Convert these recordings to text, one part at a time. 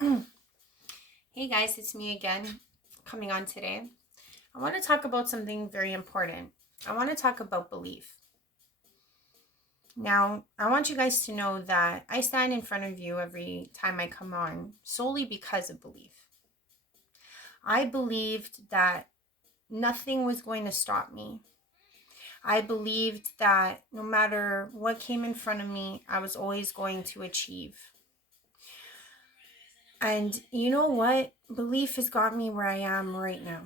Hey guys, it's me again coming on today. I want to talk about something very important. I want to talk about belief. Now, I want you guys to know that I stand in front of you every time I come on solely because of belief. I believed that nothing was going to stop me. I believed that no matter what came in front of me, I was always going to achieve. And you know what? Belief has got me where I am right now.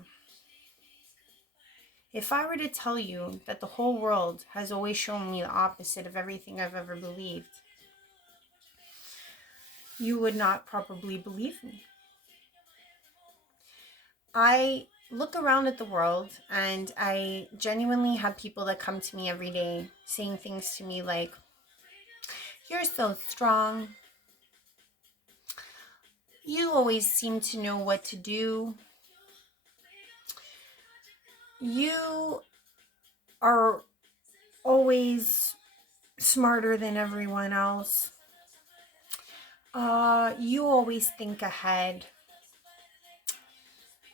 If I were to tell you that the whole world has always shown me the opposite of everything I've ever believed, you would not probably believe me. I look around at the world and I genuinely have people that come to me every day saying things to me like, "You're so strong. You always seem to know what to do. You are always smarter than everyone else. You always think ahead.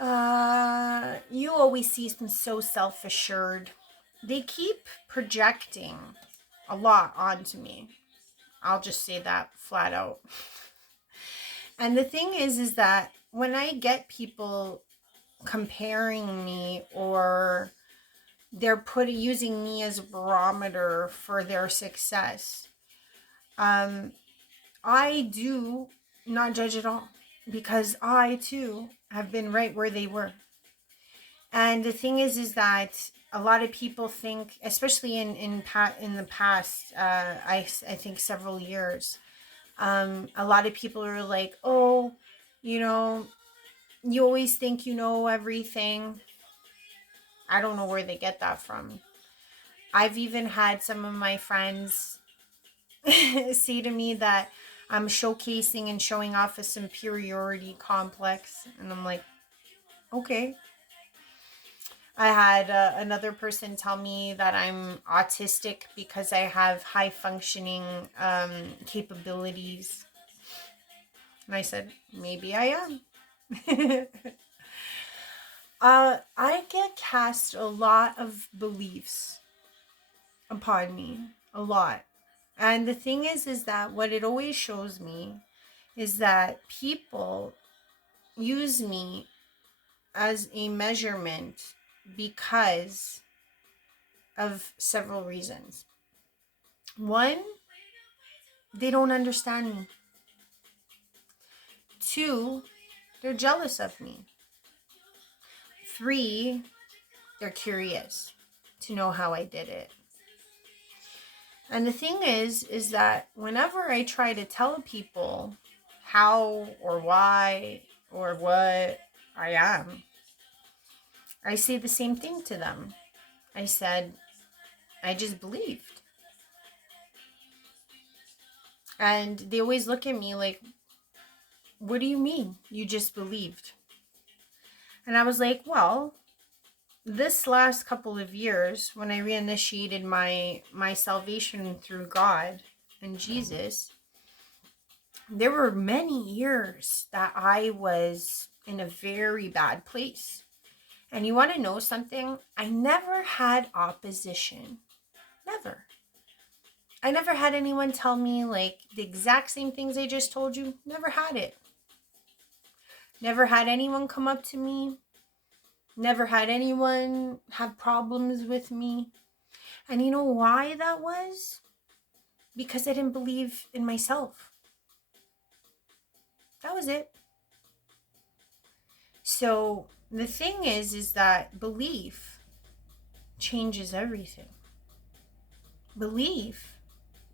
You always seem so self assured." They keep projecting a lot onto me. I'll just say that flat out. And the thing is that when I get people comparing me or they're using me as a barometer for their success, um, I do not judge at all because I too have been right where they were. And the thing is that a lot of people think, especially in the past, I think several years, a lot of people are like, "Oh, you know, you always think you know everything." I don't know where they get that from. I've even had some of my friends say to me that I'm showcasing and showing off a superiority complex, and I'm like, okay. I had another person tell me that I'm autistic because I have high functioning capabilities. And I said, maybe I am. I get cast a lot of beliefs upon me. A lot. And the thing is that what it always shows me is that people use me as a measurement because of several reasons. One, they don't understand me. Two, they're jealous of me. Three, they're curious to know how I did it. And the thing is that whenever I try to tell people how or why or what I am, I say the same thing to them. I said, I just believed. And they always look at me like, what do you mean? You just believed? And I was like, well, this last couple of years, when I reinitiated my salvation through God and Jesus, there were many years that I was in a very bad place. And you want to know something? I never had opposition. Never. I never had anyone tell me like the exact same things I just told you. Never had it. Never had anyone come up to me. Never had anyone have problems with me. And you know why that was? Because I didn't believe in myself. That was it. So the thing is that belief changes everything. Belief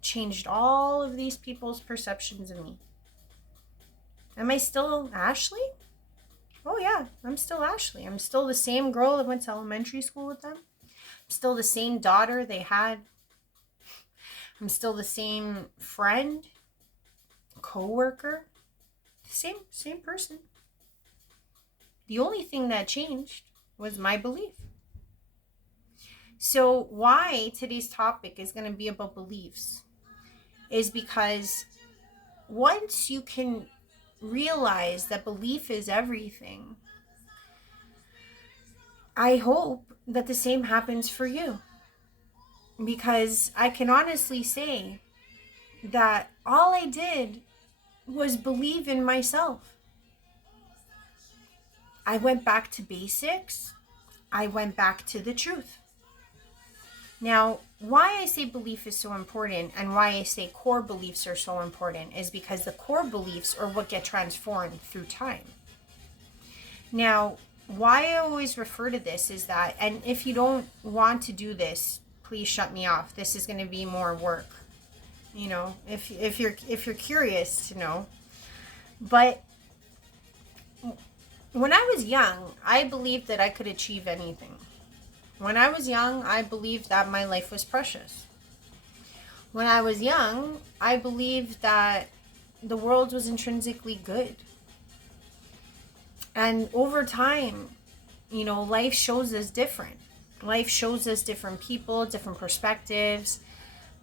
changed all of these people's perceptions of me. Am I still Ashley? Oh yeah, I'm still Ashley. I'm still the same girl that went to elementary school with them. I'm still the same daughter they had. I'm still the same friend, co-worker, same person. The only thing that changed was my belief. So why today's topic is going to be about beliefs is because once you can realize that belief is everything, I hope that the same happens for you. Because I can honestly say that all I did was believe in myself. I went back to basics. I went back to the truth. Now, why I say belief is so important and why I say core beliefs are so important is because the core beliefs are what get transformed through time. Now, why I always refer to this is that, and if you don't want to do this, please shut me off. This is going to be more work. You know, if you're curious to know. But when I was young, I believed that I could achieve anything. When I was young, I believed that my life was precious. When I was young, I believed that the world was intrinsically good. And over time, you know, life shows us different. Life shows us different people, different perspectives.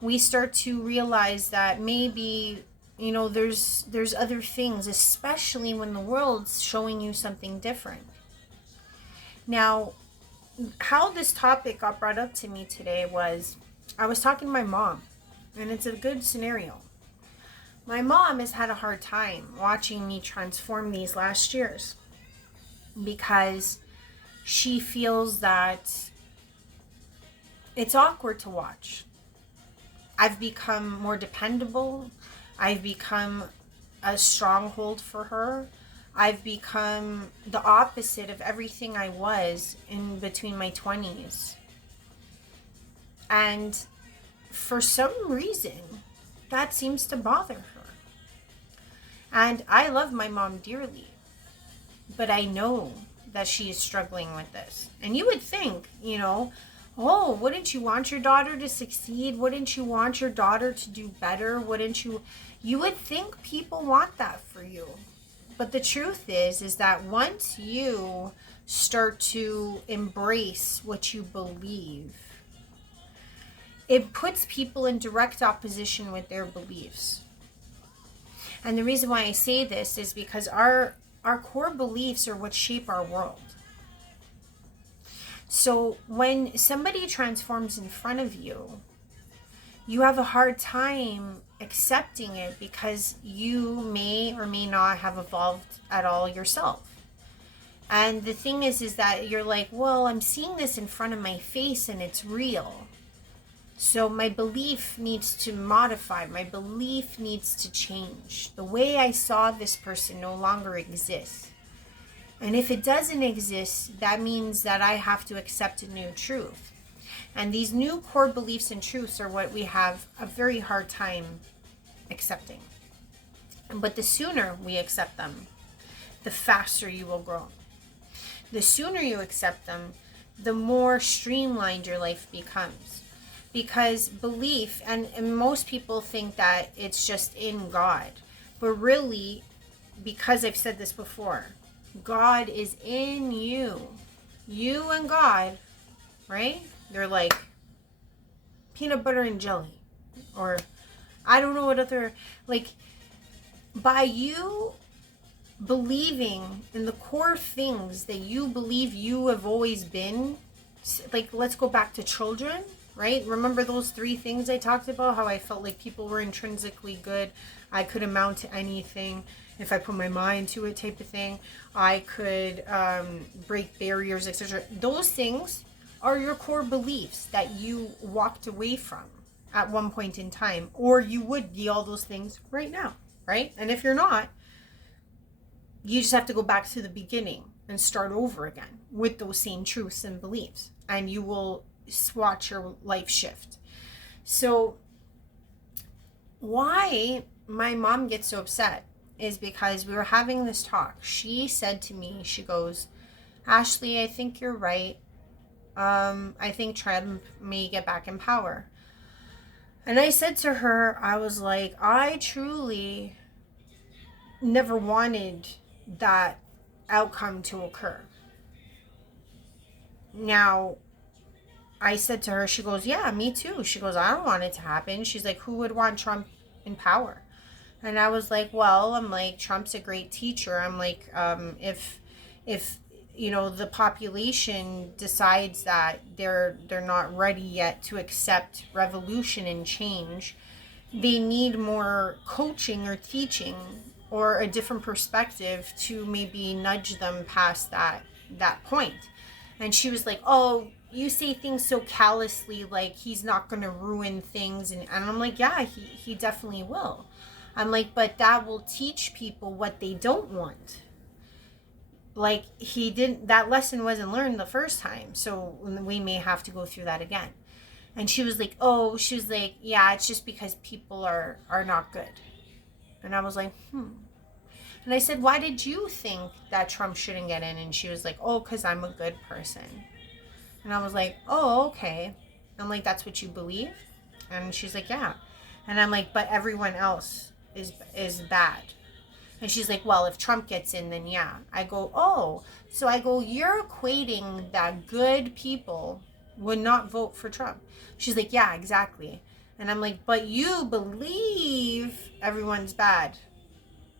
We start to realize that maybe, you know, there's other things, especially when the world's showing you something different. Now, how this topic got brought up to me today was I was talking to my mom, and it's a good scenario. My mom has had a hard time watching me transform these last years because she feels that it's awkward to watch. I've become more dependable. I've become a stronghold for her. I've become the opposite of everything I was in between my 20s. And for some reason, that seems to bother her. And I love my mom dearly, but I know that she is struggling with this. And you would think, you know, oh, wouldn't you want your daughter to succeed? Wouldn't you want your daughter to do better? Wouldn't you? You would think people want that for you. But the truth is that once you start to embrace what you believe, it puts people in direct opposition with their beliefs. And the reason why I say this is because our core beliefs are what shape our world. So when somebody transforms in front of you, you have a hard time accepting it because you may or may not have evolved at all yourself. And the thing is that you're like, well, I'm seeing this in front of my face and it's real. So my belief needs to modify. My belief needs to change. The way I saw this person no longer exists. And if it doesn't exist, that means that I have to accept a new truth. And these new core beliefs and truths are what we have a very hard time accepting. But the sooner we accept them, the faster you will grow. The sooner you accept them, the more streamlined your life becomes. Because belief, and most people think that it's just in God. But really, because I've said this before, God is in you. You and God, right? They're like peanut butter and jelly. Or I don't know what other, like, by you believing in the core things that you believe you have always been, like, let's go back to children, right? Remember those 3 things I talked about? How I felt like people were intrinsically good. I could amount to anything if I put my mind to it, type of thing. I could break barriers, etc. Those things are your core beliefs that you walked away from at one point in time, or you would be all those things right now, right? And if you're not, you just have to go back to the beginning and start over again with those same truths and beliefs, and you will watch your life shift. So why my mom gets so upset is because we were having this talk. She said to me, she goes, Ashley, I think you're right. I think Trump may get back in power. And I said to her, I was like, I truly never wanted that outcome to occur. Now, I said to her, she goes, yeah, me too. She goes, I don't want it to happen. She's like, who would want Trump in power? And I was like, well, I'm like, Trump's a great teacher. I'm like, if the population decides that they're not ready yet to accept revolution and change, they need more coaching or teaching or a different perspective to maybe nudge them past that point. And she was like, oh, you say things so callously, like he's not going to ruin things. And I'm like, yeah, he definitely will. I'm like, but that will teach people what they don't want. Like, that lesson wasn't learned the first time, so we may have to go through that again. And she was like, yeah, it's just because people are not good. And I was like, And I said, why did you think that Trump shouldn't get in? And she was like, oh, because I'm a good person. And I was like, oh, okay. I'm like, that's what you believe? And she's like, yeah. And I'm like, but everyone else is bad. And she's like, well, if Trump gets in, then yeah. I go, oh. So I go, you're equating that good people would not vote for Trump. She's like, yeah, exactly. And I'm like, but you believe everyone's bad.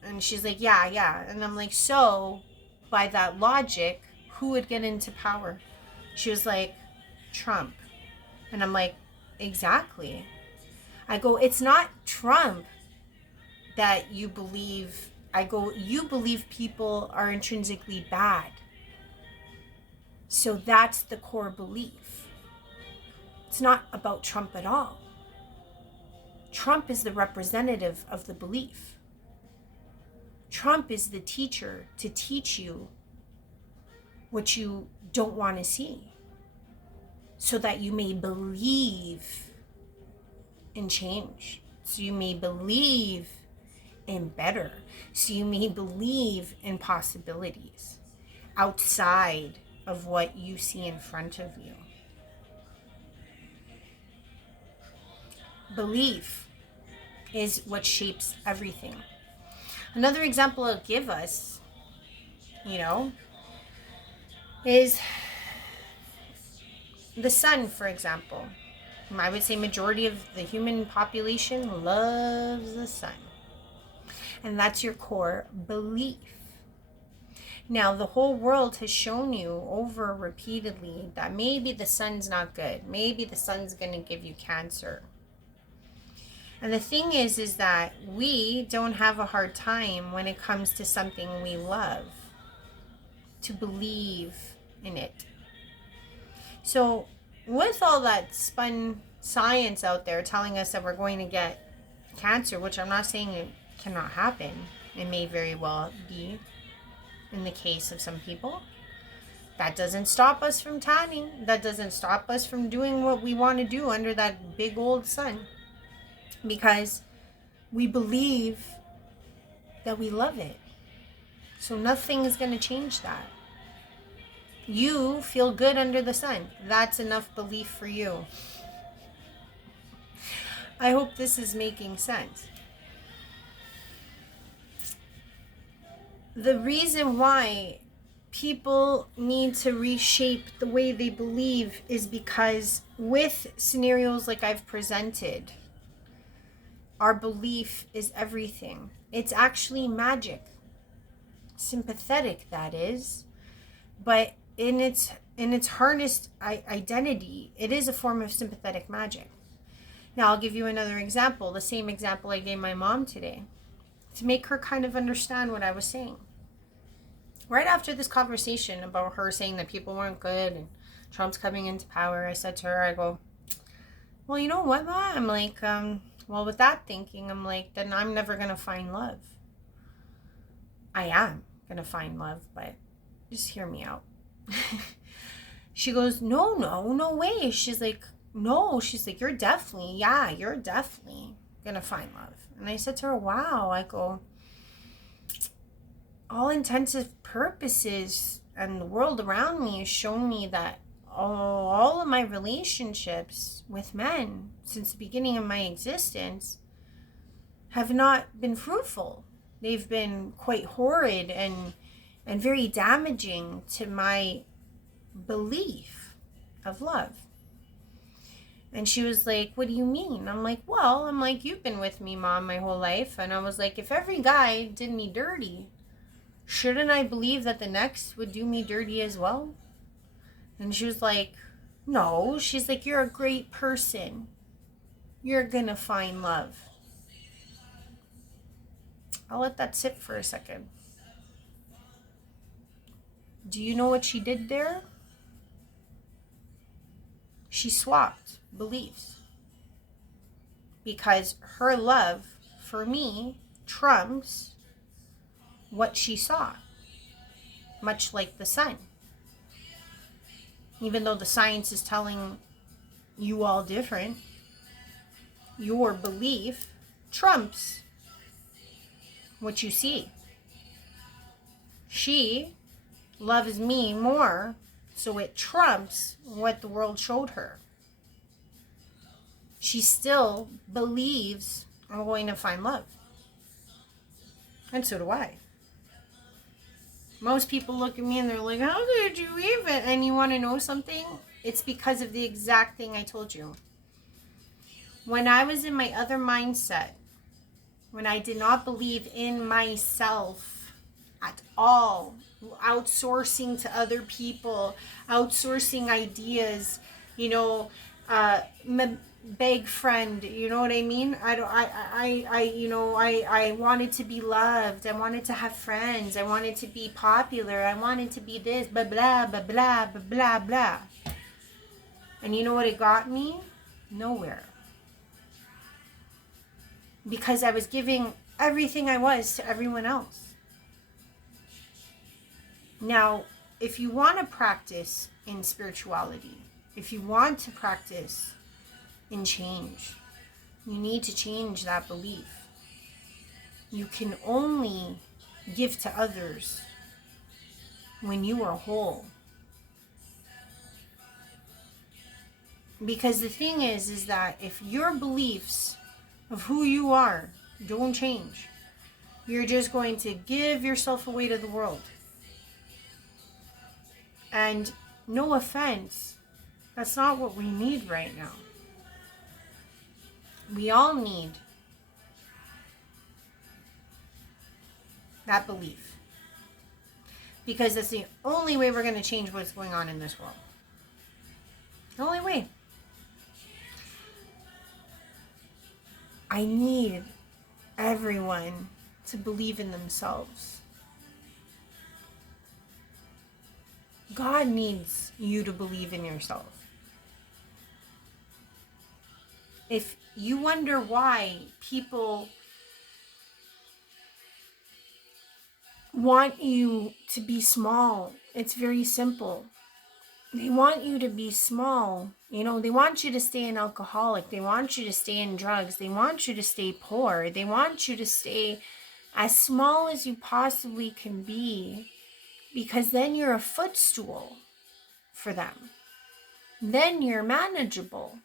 And she's like, yeah. And I'm like, so by that logic, who would get into power? She was like, Trump. And I'm like, exactly. I go, it's not Trump that you believe. I go, you believe people are intrinsically bad. So that's the core belief. It's not about Trump at all. Trump is the representative of the belief. Trump is the teacher to teach you what you don't want to see, so that you may believe in change, so you may believe in better, so you may believe in possibilities outside of what you see in front of you. Belief is what shapes everything. Another example I'll give us, is the sun, for example. I would say majority of the human population loves the sun. And that's your core belief. Now, the whole world has shown you over repeatedly that maybe the sun's not good. Maybe the sun's going to give you cancer. And the thing is that we don't have a hard time when it comes to something we love to believe in it. So with all that spun science out there telling us that we're going to get cancer, which I'm not saying it cannot happen, it may very well be in the case of some people, that doesn't stop us from tanning. That doesn't stop us from doing what we want to do under that big old sun, because we believe that we love it. So nothing is going to change that. You feel good under the sun. That's enough belief for you. I hope this is making sense. The reason why people need to reshape the way they believe is because with scenarios like I've presented, our belief is everything. It's actually magic. Sympathetic, that is. But in its harnessed identity, it is a form of sympathetic magic. Now, I'll give you another example, the same example I gave my mom today, to make her kind of understand what I was saying. Right after this conversation about her saying that people weren't good and Trump's coming into power, I said to her, I go, well, you know what, Ma? I'm like, well, with that thinking, I'm like, then I'm never going to find love. I am going to find love, but just hear me out. She goes, no way. She's like, no. She's like, you're definitely going to find love. And I said to her, wow. I go, all intensive purposes and the world around me has shown me that all of my relationships with men since the beginning of my existence have not been fruitful. They've been quite horrid and very damaging to my belief of love. And she was like, what do you mean? I'm like, well, I'm like, you've been with me, Mom, my whole life. And I was like, if every guy did me dirty, shouldn't I believe that the next would do me dirty as well? And she was like, no. She's like, you're a great person. You're gonna find love. I'll let that sit for a second. Do you know what she did there? She swapped beliefs. Because her love for me trumps what she saw. Much like the sun. Even though the science is telling you all different, your belief trumps what you see. She loves me more, so it trumps what the world showed her. She still believes I'm going to find love. And so do I. Most people look at me and they're like, how did you even? And you want to know something? It's because of the exact thing I told you. When I was in my other mindset, when I did not believe in myself at all, outsourcing to other people, outsourcing ideas, beg friend, you know what I mean? I wanted to be loved. I wanted to have friends. I wanted to be popular. I wanted to be this, blah, blah, blah, blah, blah, blah, blah. And you know what it got me? Nowhere. Because I was giving everything I was to everyone else. Now, if you want to practice in spirituality, if you want to practice in change, you need to change that belief. You can only give to others when you are whole. Because the thing is that if your beliefs of who you are don't change, you're just going to give yourself away to the world. And no offense, that's not what we need right now. We all need that belief. Because that's the only way we're going to change what's going on in this world. The only way. I need everyone to believe in themselves. God needs you to believe in yourself. If you wonder why people want you to be small, it's very simple. They want you to be small. They want you to stay an alcoholic. They want you to stay in drugs. They want you to stay poor. They want you to stay as small as you possibly can be, because then you're a footstool for them. Then you're manageable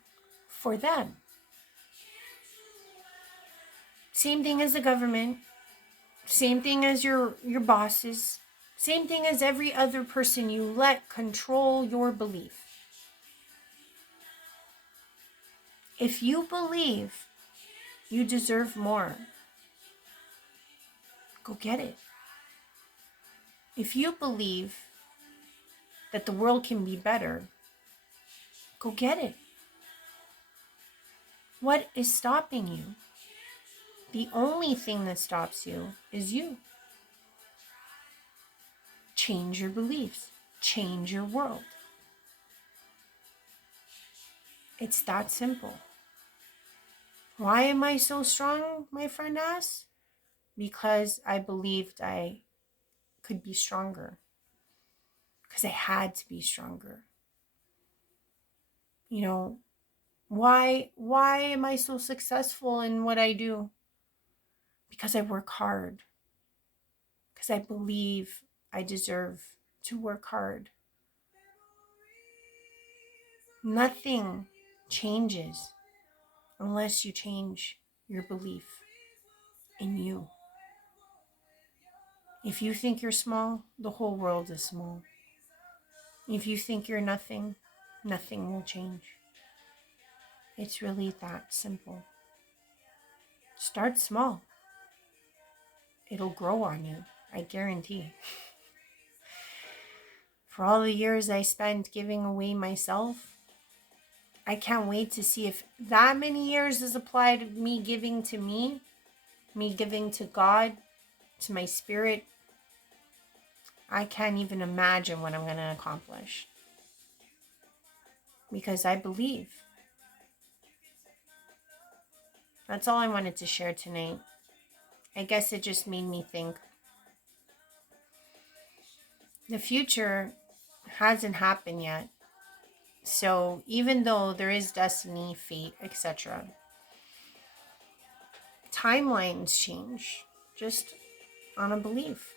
for them. Same thing as the government. Same thing as your bosses. Same thing as every other person you let control your belief. If you believe you deserve more, go get it. If you believe that the world can be better, go get it. What is stopping you? The only thing that stops you is you. Change your beliefs. Change your world. It's that simple. Why am I so strong, my friend asks? Because I believed I could be stronger. Because I had to be stronger. Why am I so successful in what I do? Because I work hard. Because I believe I deserve to work hard. Nothing changes unless you change your belief in you. If you think you're small, the whole world is small. If you think you're nothing, nothing will change. It's really that simple. Start small. It'll grow on you, I guarantee. For all the years I spent giving away myself, I can't wait to see if that many years is applied to me giving to me giving to God, to my spirit. I can't even imagine what I'm going to accomplish. Because I believe. That's all I wanted to share tonight. I guess it just made me think. The future hasn't happened yet. So even though there is destiny, fate, etc., timelines change just on a belief.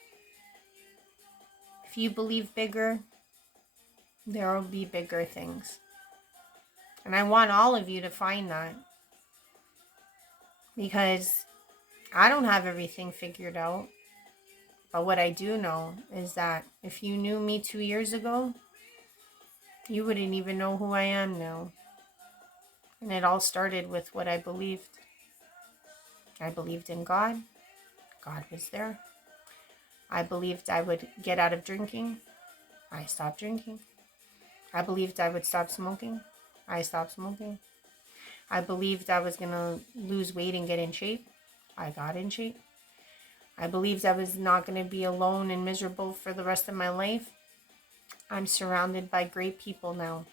If you believe bigger, there will be bigger things. And I want all of you to find that. Because I don't have everything figured out. But what I do know is that if you knew me 2 years ago, you wouldn't even know who I am now. And it all started with what I believed. I believed in God. God was there. I believed I would get out of drinking. I stopped drinking. I believed I would stop smoking. I stopped smoking. I believed I was going to lose weight and get in shape. I got in shape. I believed I was not going to be alone and miserable for the rest of my life. I'm surrounded by great people now.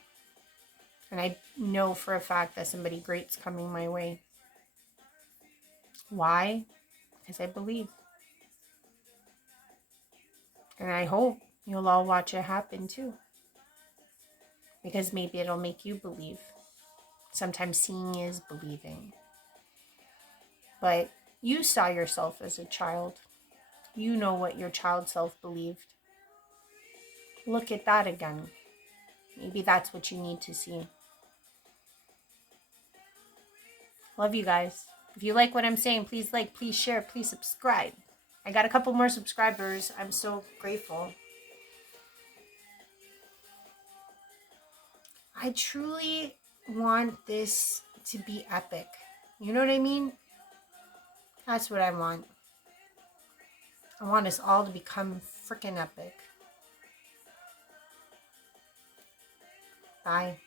And I know for a fact that somebody great's coming my way. Why? Because I believe. And I hope you'll all watch it happen too. Because maybe it'll make you believe. Sometimes seeing is believing. But you saw yourself as a child. You know what your child self believed. Look at that again. Maybe that's what you need to see. Love you guys. If you like what I'm saying, please like, please share, please subscribe. I got a couple more subscribers. I'm so grateful. I truly want this to be epic. You know what I mean? That's what I want. I want us all to become freaking epic. Bye.